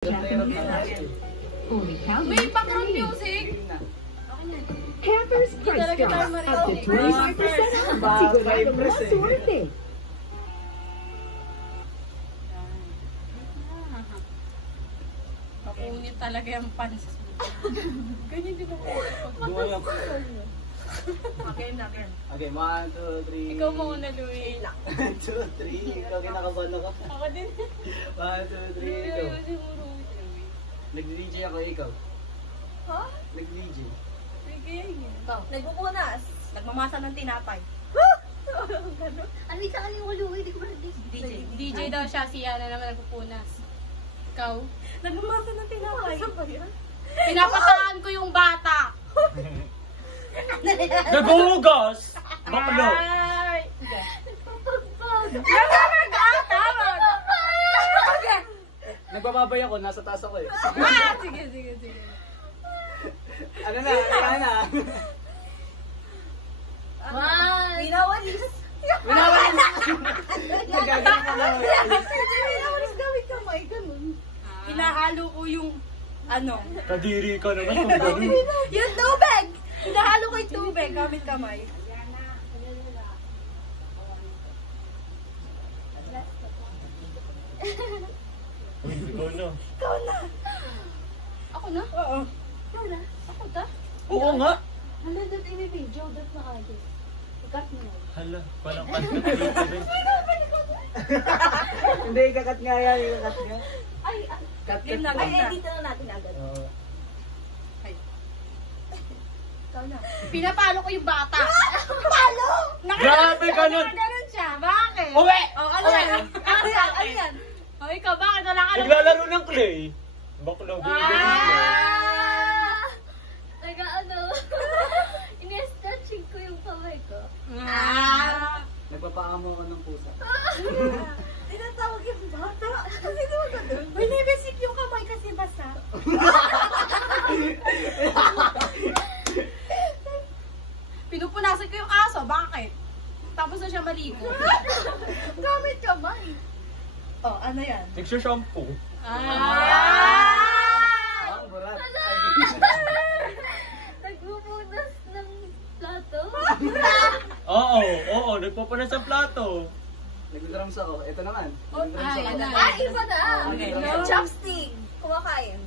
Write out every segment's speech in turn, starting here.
May background music. Pampers Price Drop up to 25% off. Sigurado mo suwerte. Makunit talaga yung pants mo. Ganyan di ba ko? Okay, 1, 2, 3. Ikaw muna, Louie. 1, 2, 3. Ikaw kinakabahan ako. Ako din. 1, 2, 3. Ikaw. Nag-DJ ako, ikaw. Ha? Nag-DJ. Sige. Nagpupunas. Nagmamasa ng tinapay. Ano yung sa kanya yung Louie? Hindi ko ba nag-DJ? DJ daw siya, siya na naman nagpupunas. Ikaw? Nagmamasa ng tinapay. Pinapataan ko yung bata. Naguhugas! Baklo! Ay! Nagbababay ako, nasa taas ako eh. Ah! Sige. Ano na, kaya na. Winawalis. Winawalis! Nagagaling ka lang. Winawalis gawin kamay, ganun. Hinahalo ko yung ano? Kadiri ka naman kung gano'n. Yung tubig! Hinahalo ko yung tubig gamit kamay. Uy, ikaw na. Ikaw na. Ako na? Oo. Ikaw na. Ako ta? Oo nga! Hala, doon yung video. Doon na kayo. Ikat mo na. Hala, parang kasmat dito din. Hindi, ikakat nga yan, ikakat nga. Ay, Cut. dito na natin agad. Oo. Ikaw na. Pinapalo ko yung bata. Palo! Grabe ka nun! Ganun siya. Bakit? Uwe! Oh, ano yan? Ano yan? Ano yan? Oh, ikaw, bakit wala ka Naglalaro ng clay. Baklo, baby. Nag-ano? Ine-stretching ko yung kamay ko. Nagpapaamo ko ng pusa. Tinatawag yung bata. Kasi naman ganun. May nebesip yung kamay kasi basa. Pinupunasan ko yung aso. Bakit? Tapos na siya maligo. Gamit kamay. Oh, ano yan? Nagsha-shampoo. Ang burat. Nagpupunas ng plato. Oo, nagpapanas ang plato. Nag-drums ako. Ito naman. Ay, ano? Iba na. Okay. Chopstick. Kumakain.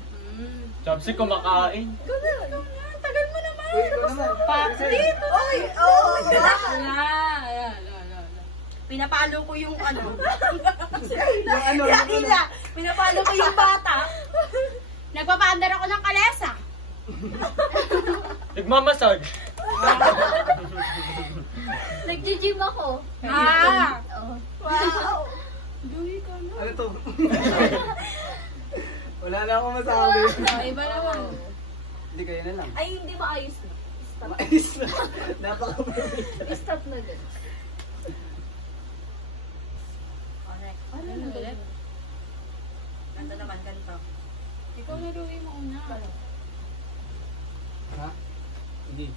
Chopstick kumakain. Ikaw na. Tagal mo naman. Uy, ikaw naman. Dito. Oy, oh. Pinapalo ko yung ano. Yung ano, Hila. Pinapalo ko yung bata. Nagpapaandar ako ng kalesa. Nagmamassage. Nag-gym ako. Oh. Wow. Ano to? Wala na akong masabi. Iba naman. Hindi, kayo na lang. Ay, hindi maayos na. Stop. Mais na. Napaka-perfect. Stop na din. Alright. Ano Ano na ulit? Ganito naman, ganito. Ikaw na Louie mo una. Ha? Hindi.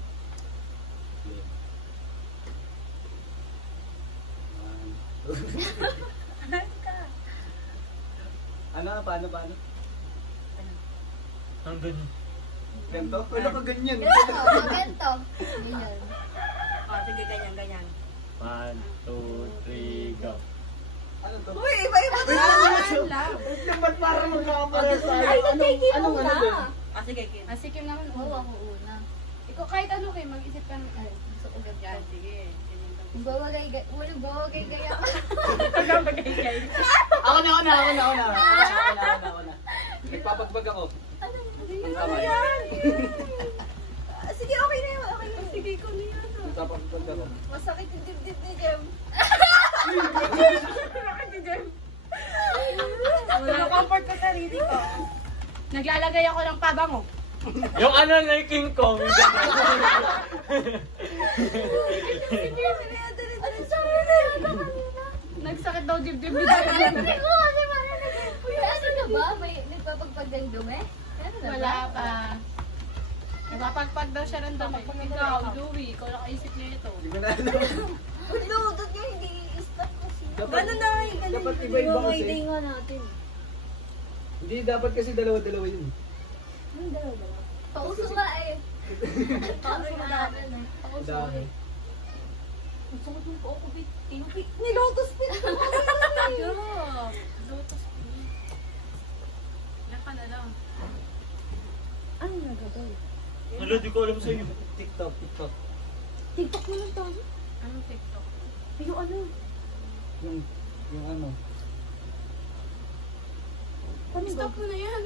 Ano? Paano? Ang ganyan. Ganto? Wala ka ganyan. Ganito. Ganyan. Oh, sige, ganyan. 1, 2, 3, go. Ano to? Uy, iba-iba na. Dapat para magkakapares tayo. Ay, nagkikip mo Anong na. ano dun? Sige, Kim. Sige naman. Oo, ako una. Ikaw kahit ano kayo, mag-isip ka ng gusto ko ganyan. Sige. Walang bawagay gaya. Ako na. Nagpapagbag ako. Ano Tama yan? Sige, okay na yun. Sige, ikaw na yan. Nagpapagbag ako. Masakit yung dibdib ni Jem. Comfort ko sarili ko. Naglalagay ako ng pabango. Yung ano na yung King Kong. Yung Nagsakit daw dibdib ni Hindi ko kasi marinig. Kuya, ano na ba? May nagpapagpag ng dumi? Ano na ba? Wala pa. Nagpapagpag daw siya ng dami. Ikaw, Louie, ikaw nakaisip niya ito. Hindi ko na alam. Ududod niya, hindi i-stop kasi. Dapat iba-iba kasi. Hindi nga natin. Hindi, dapat kasi dalawa-dalawa yun. Anong dalawa-dalawa? Pauso nga eh. Pauso nga dami. Pauso nga Dami. eh. Ang sakot mo po ako, Bit. Nilotos pit ko. Yeah. Lotus pink. Ilan ka na lang? Ano nagagawin? Wala, di ko alam sa'yo. TikTok. TikTok mo lang tayo. Anong TikTok? Pero ano? Yung ano. Paano ba? Stop mo na yan.